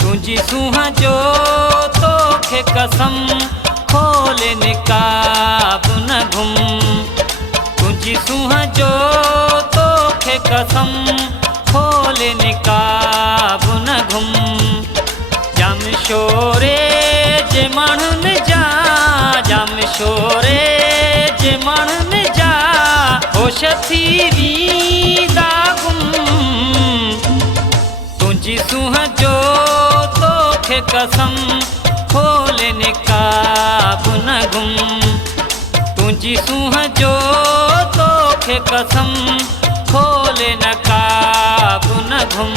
तुझी सुहा जो तोखे कसम खोले निकाब न घुम। तुझी सुहा जो तोखे कसम खोले निकाब न घुम। जम शोरे जे माण्हुन जा, जम शोरे जे माण्हुन जा होश थी वींदा गुम। तुझी सुहा जो तोखे कसम खोले निकाब न घुम। तुझी सुहा जो तोखे कसम खोले नकाब न घुम।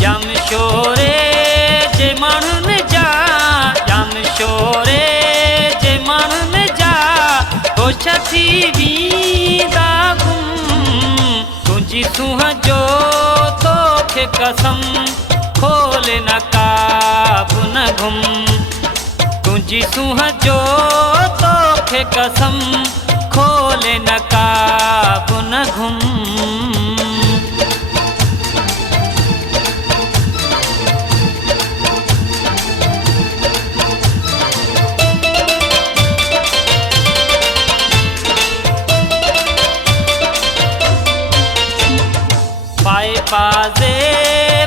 जम शोरे जे माण्हुन जा, जम शोरे जे माण्हुन जा होश थी वींदा गुम। तुझी सुहा जो तोखे कसम खोले नकाब न घुम। तुझी सुहा जो तोखे कसम खोले नकाब न घुम। पाए पाज़े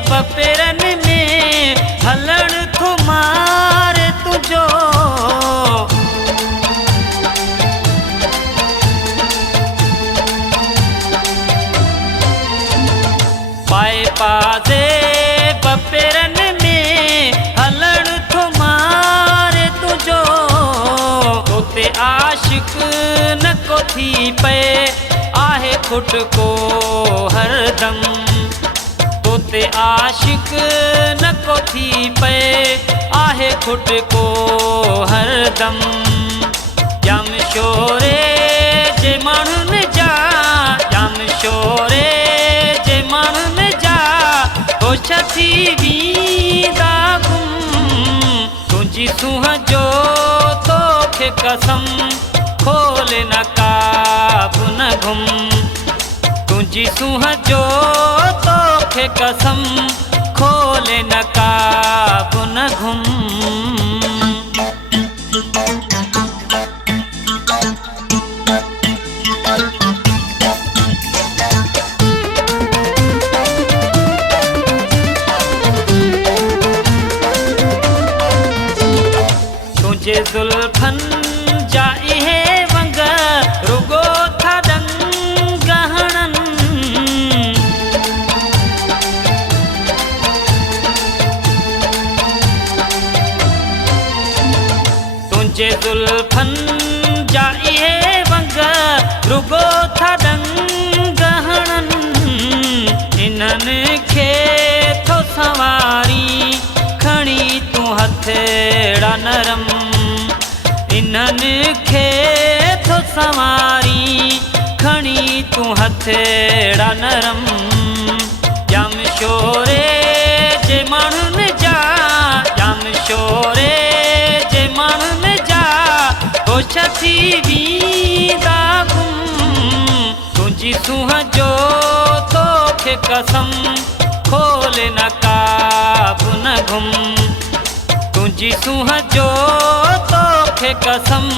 बपेरन में हलण थो मार तुझो। पाए पाज़े बपेरन में हलण थो मार तुझो। उते आशिक न को थी पे आहे खुट को हरदम। तोते आशिक न को थी पे आहे खुट को हरदम। जम शोरे जे माण्हुन जा, जम शोरे जे माण्हुन जा होश थी वींदा गुम। तुझी सुहा जो तोखे कसम खोले नकाब न घुम। तुझी सुहा जो तोखे कसम खोले नकाब न घुम। तुझे जुल्फन जा इहे वंग रुगो था डंग हणन। तुझे जुल्फन जा इहे वंग रुगो था डंग हणन। इन्हनि खे थो सवारी खणी तूं हथेड़ा नरम। इन्हनि खे थो सवारी खणी तूं हथेड़ा नरम। जम शोरे जे माण्हुन जा, जम शोरे जे माण्हुन जा होश थी वींदा गुम। तुझी सुहा जो तोखे कसम खोले नकाब न घुम। तुझी सुहा जो तोखे कसम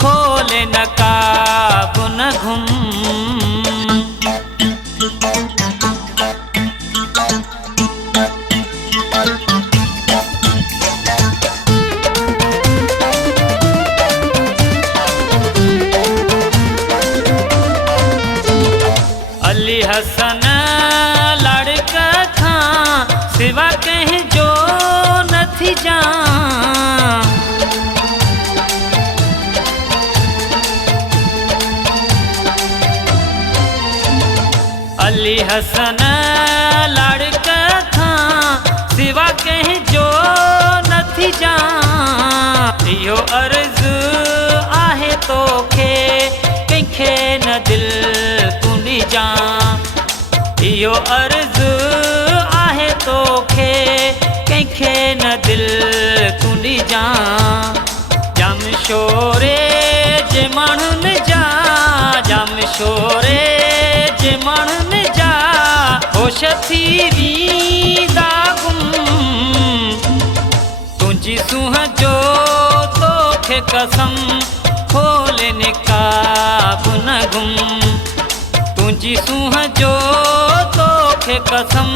खोले नकाब न घुम। अली हसन लड़का खां सिवा कहीं जो न थी जा। अली हसन लड़का खां सिवा कहीं जो न थी जा। इहो अर्ज़ आहे तोखे कंहिंखे न दिल तूं ॾिजां। इहो अर्ज़ आहे तोखे न दिल तुंडी जा जाम शोरे जे माण्हुन जा जाम शोरे जे माण्हुन जा होश थी वींदा गुम तुंहिंजी सूंहं जो तोखे कसम खोले निकाब न गुम तुंहिंजी सूंहं जो तोखे कसम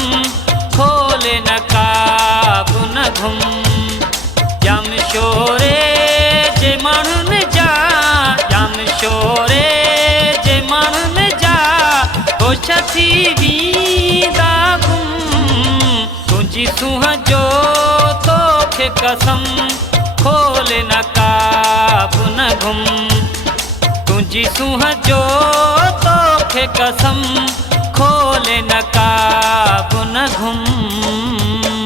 खोले नकाब न घुम जाम शोरे जे माण्हुन जा जाम शोरे जे माण्हुन जा होश थी वींदा गुम तुंहिंजी सूंहं जो तोखे कसम खोले नकाब न घुम तुंहिंजी सूंहं जो तोखे कसम खोले नकाब न घुम।